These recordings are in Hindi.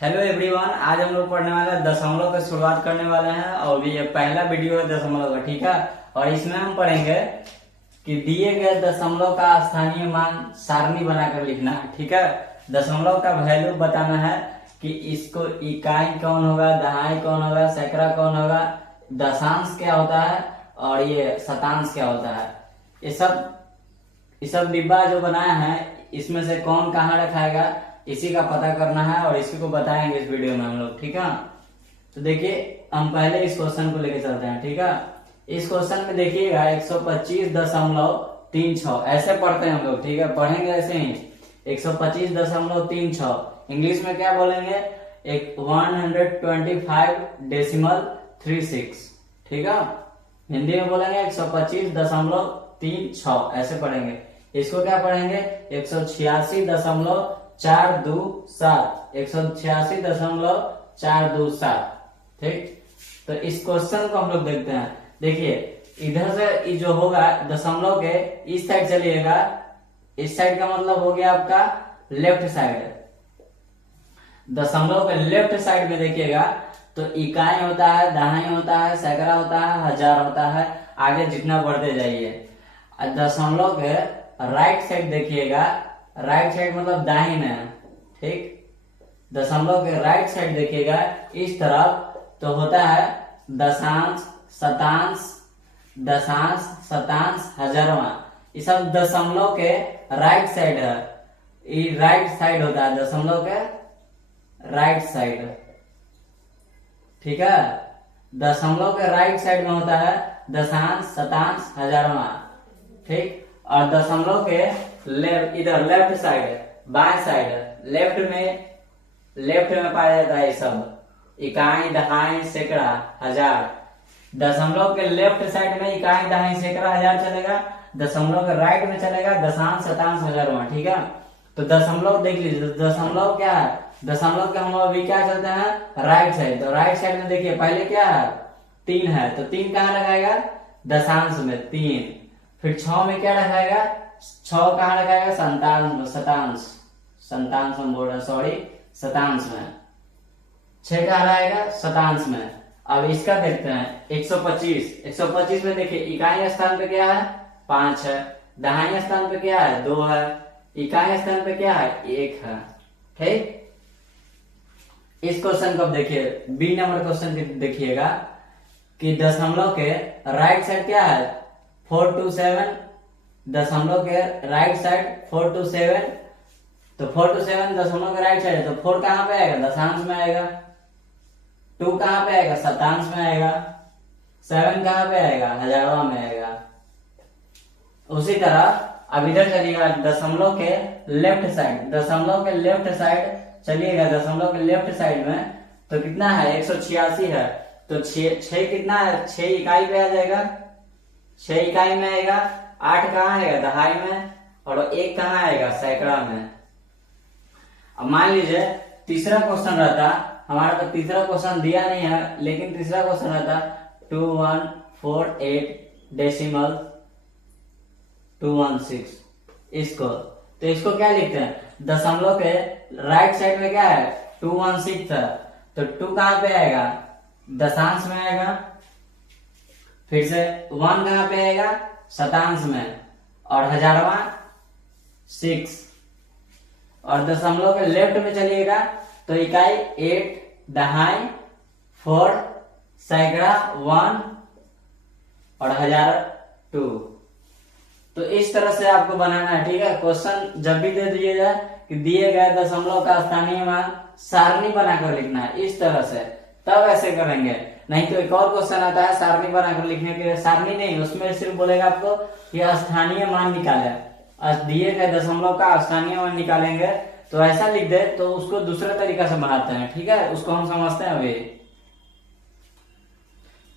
हेलो एवरीवन, आज हम लोग पढ़ने वाले हैं दशमलव की शुरुआत करने वाले हैं और ये पहला वीडियो है दशमलव का। ठीक है, और इसमें हम पढ़ेंगे कि दिए गए दशमलव का स्थानीय मान सारणी बनाकर लिखना है। ठीक है, दशमलव का वैल्यू बताना है कि इसको इकाई कौन होगा, दहाई कौन होगा, सैकड़ा कौन होगा, दशांश क्या होता है और ये शतांश क्या होता है। ये सब डिब्बा जो बनाया है इसमें से कौन कहाँ रखाएगा इसी का पता करना है और इसी को बताएंगे इस वीडियो में हम लोग। ठीक है, तो देखिए हम पहले इस क्वेश्चन को लेके चलते हैं। ठीक है, इस क्वेश्चन में देखिएगा 125.36 ऐसे पढ़ते हैं हम लोग। ठीक है, पढ़ेंगे ऐसे ही 125.36। इंग्लिश में क्या बोलेंगे, 125.36। ठीक है, हिंदी में बोलेंगे 125.36 ऐसे पढ़ेंगे। इसको क्या पढ़ेंगे 186.427 186.427। ठीक, तो इस क्वेश्चन को हम लोग देखते हैं। देखिए इधर से जो होगा दशमलव के इस साइड चलिएगा, इस साइड का मतलब हो गया आपका लेफ्ट साइड। दशमलव के लेफ्ट साइड में देखिएगा तो इकाई होता है, दहाई होता है, सैकड़ा होता है, हजार होता है, आगे जितना बढ़ते जाइए। दशमलव के राइट साइड देखिएगा, राइट साइड मतलब दाहिने। ठीक, दशमलव के राइट साइड देखिएगा इस तरफ तो होता है दशांश, शतांश, दशांश, शतांश, हजारवां। ये सब दशमलव के राइट साइड है। ये राइट साइड होता है दशमलव के राइट साइड। ठीक है, दशमलव के राइट साइड में होता है दशांश, शतांश, हजारवां। ठीक, और दशमलव के इधर लेफ्ट साइड, बाएं साइड, लेफ्ट में पाया जाता है ये सब इकाई, दहाई, सैकड़ा, हजार। दशमलव के लेफ्ट साइड में इकाई, दहाई, सैकड़ा, हजार चलेगा। दशमलव के राइट में चलेगा दशांश, शतांश, हजारवां। ठीक है, तो दशमलव देख लीजिए, दशमलव क्या है, दशमलव के हम अभी क्या चलते हैं राइट साइड। तो राइट साइड में देखिए पहले क्या है 3 है, तो 3 कहाँ लगाएगा दशांश में 3। फिर 6 में क्या रखाएगा, 6 कहाँ रखाएगा शतांश में बोल रहा, सॉरी, शतांश में। 6 कहाँ रहेगा शतांश में। अब इसका देखते हैं 125 में देखिए इकाई स्थान पे क्या है 5 है, दहाई स्थान पे क्या है 2 है, इकाई स्थान पे क्या है 1 है। ठीक, इस क्वेश्चन को देखिए बी नंबर क्वेश्चन देखिएगा कि दशमलव के राइट साइड क्या है 427, दशमलव के राइट साइड 427। तो 427 दशमलव के राइट साइड है, तो 4 कहाँ पे आएगा दशांश में आएगा, 2 कहाँ पे आएगा शतांश में आएगा, 7 कहाँ पे आएगा हजारवां में आएगा। उसी तरह अब इधर चलिएगा दशमलव के लेफ्ट साइड, दशमलव के लेफ्ट साइड चलिएगा, दशमलव के लेफ्ट साइड में तो कितना है 186 है, तो 6 कितना है 6 इकाई पे आ जाएगा, 6 इकाई में आएगा। 8 कहाँ आएगा दहाई में और 1 कहाँ आएगा सैकड़ा में। अब मान लीजिए तीसरा क्वेश्चन रहता, हमारा तो तीसरा क्वेश्चन दिया नहीं है, लेकिन तीसरा क्वेश्चन रहता 2148.216 इसको, तो इसको क्या लिखते हैं दशमलव के राइट साइड में क्या है 216 था, तो 2 कहाँ पे आएगा दशांश में आएगा। फिर से 1 कहाँ पे आएगा शतांश में और हजारवां 6। और दशमलव के लेफ्ट में चलिएगा तो इकाई 8, दहाई 4, सैकड़ा 1 और हजार 2। तो इस तरह से आपको बनाना है। ठीक है, क्वेश्चन जब भी दे दिएगा कि दिए गए दशमलव का स्थानीय मान सारणी बनाकर लिखना है इस तरह से, तब ऐसे करेंगे। नहीं तो एक और क्वेश्चन आता है सारणी बनाकर लिखने के लिए, सारणी नहीं, उसमें सिर्फ बोलेगा आपको कि स्थानीय मान निकाले, दिए गए दशमलव का स्थानीय मान निकालेंगे, तो ऐसा लिख दे तो उसको दूसरे तरीका से बनाते हैं। ठीक है, उसको हम समझते हैं अभी।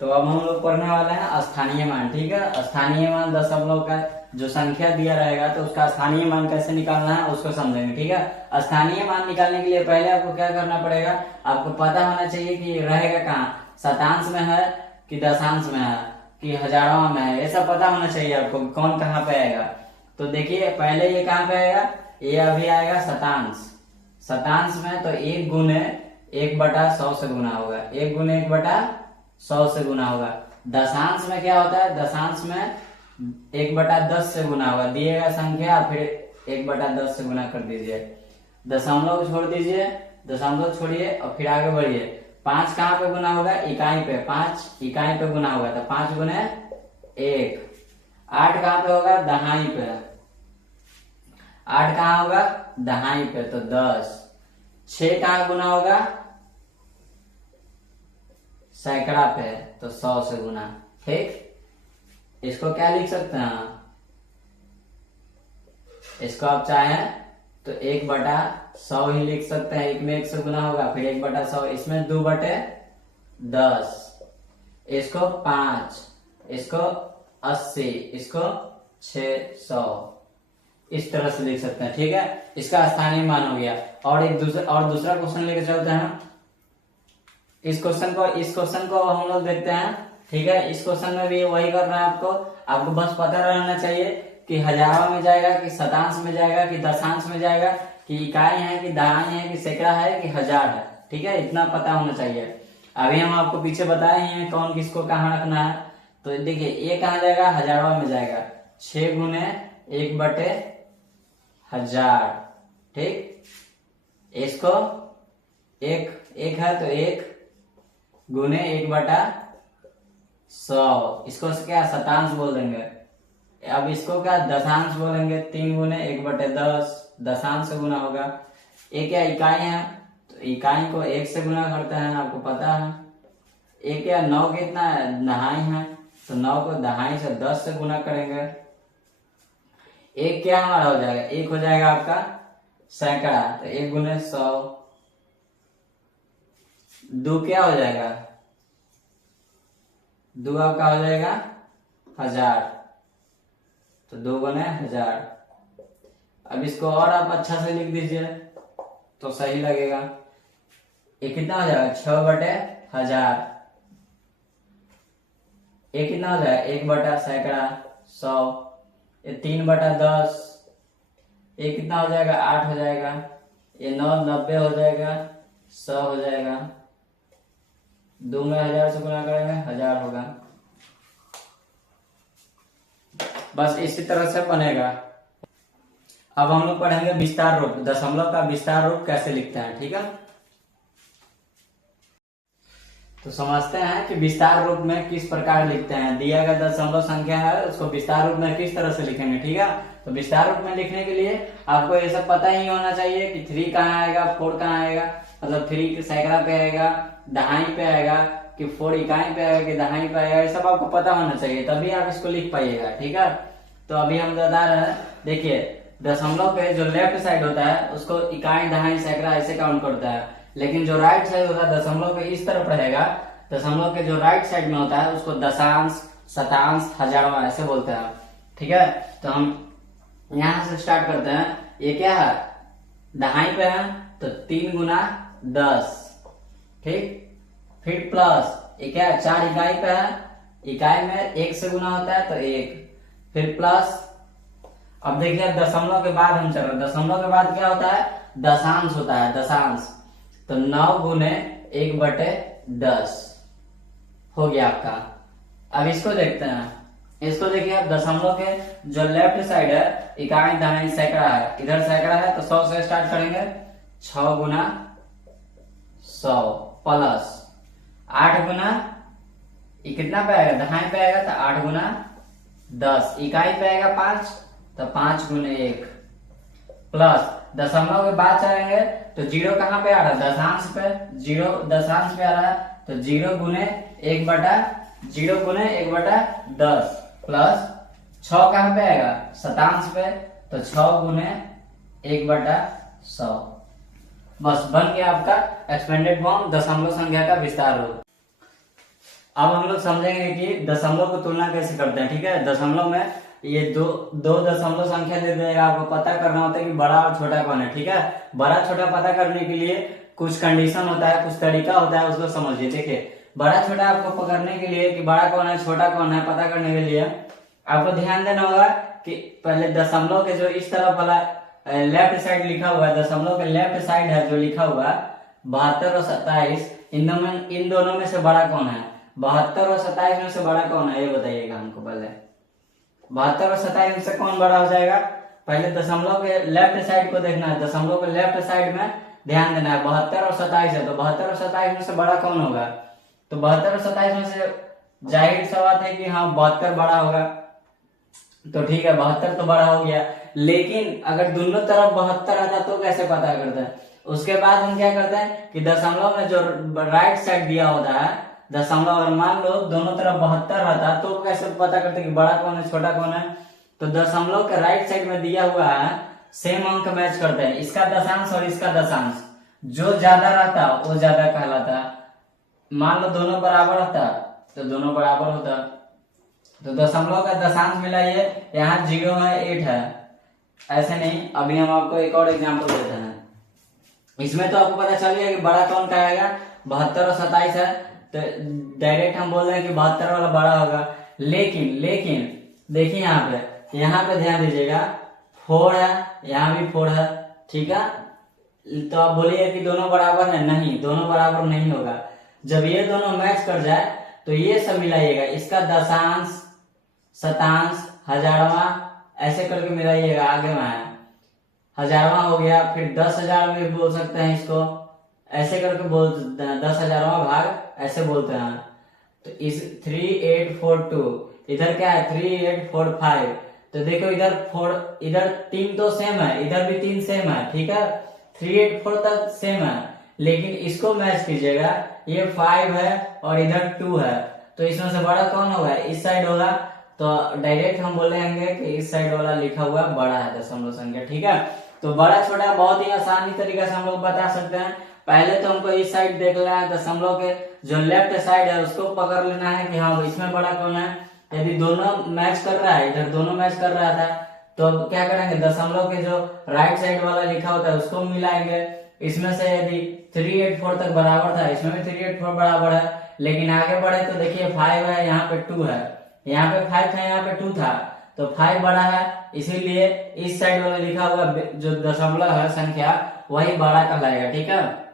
तो अब हम लोग पढ़ने वाले हैं स्थानीय मान। ठीक है, स्थानीय मान दशमलव का जो संख्या दिया रहेगा तो उसका स्थानीय मान कैसे निकालना है उसको समझेंगे। ठीक है, स्थानीय मान निकालने के लिए पहले आपको क्या करना पड़ेगा, आपको पता होना चाहिए कि रहेगा कहाँ, शतांश में है कि दशांश में है कि हजारवां में है, ये सब पता होना चाहिए आपको कौन कहाँ पे आएगा। तो देखिए पहले ये कहाँ पे आएगा, ये अभी आएगा शतांश, शतांश में तो 1 गुने 1/100 से गुना होगा, 1 × 1/100 से गुना होगा। दशांश में क्या होता है, दशांश में 1/10 से गुना होगा, दिएगा संख्या फिर 1/10 से गुना कर दीजिए। दशमलव को छोड़ दीजिए, दशमलव छोड़िए और फिर आगे बढ़िए। 5 कहाँ पे गुना होगा, इकाई पे, 5 इकाई पे गुना होगा, तो 5 गुने 1। 8 कहाँ पे होगा, दहाई पे, 8 कहाँ होगा, दहाई पे, तो 10। 6 कहाँ गुना होगा, सैकड़ा पे, तो 100 से गुना। ठीक, इसको क्या लिख सकते हैं, इसको आप चाहें तो 1/100 ही लिख सकते हैं। 1 में 1 से गुना होगा, फिर 1/100, इसमें 2/10, इसको 5, इसको 80, इसको 600, इस तरह से लिख सकते हैं। ठीक है, इसका स्थानीय मान हो गया। और दूसरा क्वेश्चन लेके चलते हैं। इस क्वेश्चन को हम लोग देखते हैं। ठीक है, इस क्वेश्चन में भी वही करना है आपको बस पता रहना चाहिए कि हजारों में जाएगा, कि शतांश में जाएगा, कि दशांश में जाएगा, कि इकाई है, कि दहाई है, कि सैकड़ा है, कि हजार है। ठीक है, इतना पता होना चाहिए। अभी हम आपको पीछे बताए हैं कौन किसको कहाँ रखना है। तो देखिए, ये कहाँ जाएगा, हजारों में जाएगा, 6 × 1/1000। ठीक, इसको एक है तो 1 × 1/100, इसको क्या शतांश बोल देंगे। अब इसको क्या दशांश बोलेंगे, 3 × 1/10, दशांश से गुना होगा। ये क्या इकाई है, तो इकाई को 1 से गुना करते हैं, आपको पता है। ये क्या 9 कितना है, दहाई है, तो 9 को दहाई से 10 से गुना करेंगे। एक क्या हमारा हो जाएगा, एक हो जाएगा आपका सैकड़ा, तो 1 × 100। 2 क्या हो जाएगा, 2 आपका हो जाएगा 1000, तो 2 × 1000। अब इसको और आप अच्छा से लिख दीजिए तो सही लगेगा। ये कितना हो जाएगा, 6/1000। ये कितना हो जाएगा, 1/सैकड़ा 100। ये 3/10, ये कितना हो जाएगा, 8 हो जाएगा। ये 9 90 हो जाएगा, 100 हो जाएगा। 2 में 1000 से गुना करेंगे, 1000 होगा। बस इसी तरह से बनेगा। अब हम लोग पढ़ेंगे विस्तार रूप, दशमलव का विस्तार रूप कैसे लिखते हैं। ठीक है, तो समझते हैं कि विस्तार रूप में किस प्रकार लिखते हैं। दिया गया दशमलव संख्या है, उसको विस्तार रूप में किस तरह से लिखेंगे। ठीक है, तो विस्तार रूप में लिखने के लिए आपको ये सब पता ही होना चाहिए कि 3 कहाँ आएगा, 4 कहाँ आएगा, मतलब 3 सैकड़ा पे आएगा, दहाई पे आएगा, कि 4 इकाई पे आएगा, कि दहाई पे आएगा। ये सब आपको पता होना चाहिए, तभी आप इसको लिख पाइएगा। ठीक है, तो अभी हम बता रहे हैं, देखिए दशमलव पे जो लेफ्ट साइड होता है उसको इकाई, दहाई, सैकड़ा ऐसे काउंट करता है, लेकिन जो राइट साइड होता है दशमलव के इस तरफ रहेगा, दशमलव के जो राइट साइड में होता है उसको दशांश, शतांश, हजारों ऐसे बोलते हैं। ठीक है, तो हम यहां से स्टार्ट करते हैं। ये क्या है, दहाई पे है, तो 3 × 10। ठीक, फिर प्लस, ये क्या है, 4 इकाई पे है, इकाई में 1 से गुना होता है, तो 1, फिर प्लस। अब देखिए दशमलव के बाद हम चल रहे हैं, दशमलव के बाद क्या होता है, दशांश होता है, दशांश, तो 9 × 1/10 हो गया आपका। अब इसको देखते हैं, इसको देखिए आप, दशमलव के जो लेफ्ट साइड है, इकाई, दहाई, सैकड़ा है, इधर सैकड़ा है तो 100 से स्टार्ट करेंगे, 6 × 100 प्लस 8 गुना, ये कितना पे आएगा, दहाई पे आएगा, तो 8 × 10, इकाई पे आएगा 5, तो 5 × 1 प्लस दशमलव के बाद चलेंगे तो 0 कहाँ पे आ रहा है, दशांश पे, 0 दशांश पे आ रहा है, तो 0 × 1/10 प्लस 6 कहाँ पे आएगा, शतांश पे, तो 6 × 1/100। बस बन गया आपका एक्सपेंडेड फॉर्म, दशमलव संख्या का विस्तार रूप। अब हम लोग समझेंगे कि दशमलव को तुलना कैसे करते हैं। ठीक है, दशमलव में ये दो दशमलव संख्या दे देगा, आपको पता करना होता है कि बड़ा और छोटा कौन है। ठीक है, बड़ा छोटा पता करने के लिए कुछ कंडीशन होता है, कुछ तरीका होता है, उसको समझिए। देखिए, बड़ा छोटा आपको पकड़ने के लिए कि बड़ा कौन है, छोटा कौन है, पता करने के लिए आपको ध्यान देना होगा कि पहले दशमलव के जो इस तरफ वाला लेफ्ट साइड लिखा हुआ है, दशमलव के लेफ्ट साइड है जो लिखा हुआ, 72 और 27, इन दोनों में से बड़ा कौन है? 72 और 27 में से बड़ा कौन है, ये बताइएगा हमको पहले। 72 और 27 में से कौन बड़ा हो जाएगा? पहले दशमलव के लेफ्ट साइड को देखना है, दशमलव के लेफ्ट साइड में ध्यान देना है। 72 और 27 है, तो 72 और 27 में से बड़ा कौन होगा? तो 72 और 27 में से जाहिर सी बात है कि हाँ 72 बड़ा होगा। तो ठीक है, 72 तो बड़ा हो गया, लेकिन अगर दोनों तरफ 72 आता तो कैसे पता करते हैं? उसके बाद हम क्या करते हैं कि दशमलव में जो राइट साइड दिया होता है दशमलव, अगर मान लो दोनों तरफ 72 रहता तो कैसे पता करते कि बड़ा कौन है छोटा कौन है? तो दशमलव के राइट साइड में दिया हुआ है सेम अंक मैच करते हैं, इसका दशांश और इसका दशांश, जो ज्यादा रहता वो ज्यादा कहलाता। मान लो दोनों बराबर होता तो दोनों बराबर होता। तो दशमलव का दशांश मिलाइए, यहाँ 0 है 8 है, ऐसे नहीं। अभी हम आपको एक और एग्जांपल देते हैं, इसमें तो आपको पता चल गया कि बड़ा कौन का आएगा, 72 और 27 है, तो डायरेक्ट हम बोल रहे हैं कि 72 वाला बड़ा होगा। लेकिन देखिए यहाँ पे ध्यान दीजिएगा, 4 है, यहाँ भी 4 है, ठीक है। तो आप बोलिए कि दोनों बराबर है, नहीं, दोनों बराबर नहीं होगा। जब ये दोनों मैच कर जाए तो ये सब मिलाइएगा, इसका दशांश, शतांश, हजारवा ऐसे करके मिलाइएगा। आगे में है हजारवा हो गया, फिर 10,000 भी बोल सकते हैं इसको, ऐसे करके बोल 10,000वां भाग ऐसे बोलते हैं। तो इस 3842 इधर क्या है 3845, तो देखो इधर 4, इधर 3 तो सेम है, इधर भी 3 सेम है, ठीक है, 384 तक सेम है। लेकिन इसको मैच कीजिएगा, ये 5 है और इधर 2 है, तो इसमें से बड़ा कौन होगा? इस साइड होगा। तो डायरेक्ट हम बोलेंगे कि इस साइड वाला लिखा हुआ बड़ा है दशमलव संख्या, ठीक है। तो बड़ा छोटा बहुत ही आसानी तरीके से हम लोग बता सकते हैं। पहले तो हमको इस साइड देख लेना है, दशमलव के जो लेफ्ट साइड है उसको पकड़ लेना है कि हाँ इसमें बड़ा कौन है। यदि दोनों मैच कर रहा है, इधर दोनों मैच कर रहा था, तो अब क्या करेंगे, दशमलव के जो राइट साइड वाला लिखा होता है उसको मिलाएंगे। इसमें से यदि 384 तक बराबर था, इसमें भी 384 बराबर है, लेकिन आगे बढ़े तो देखिए 5 है, यहाँ पे 2 है, यहाँ पे 5 था, यहाँ पे 2 था, तो 5 बड़ा है, इसीलिए इस साइड वाला लिखा हुआ जो दशमलव है संख्या वही बड़ा कहलाएगा, ठीक है।